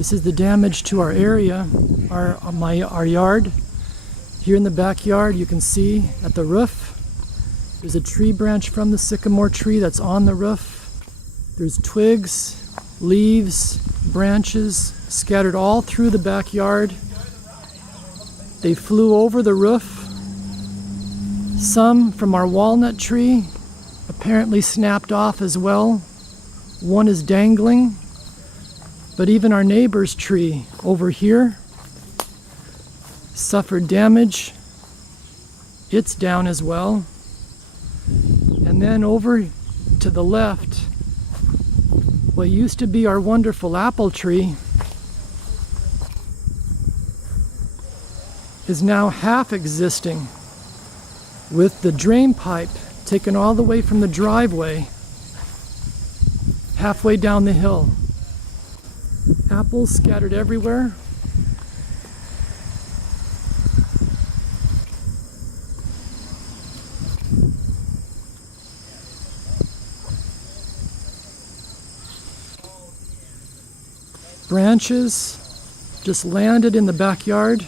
This is the damage to our area, our yard. Here in the backyard, you can see at the roof, there's a tree branch from the sycamore tree that's on the roof. There's twigs, leaves, branches scattered all through the backyard. They flew over the roof. Some from our walnut tree apparently snapped off as well. One is dangling. But even our neighbor's tree over here suffered damage. It's down as well. And then over to the left, what used to be our wonderful apple tree is now half existing, with the drain pipe taken all the way from the driveway halfway down the hill. Apples scattered everywhere. Branches just landed in the backyard.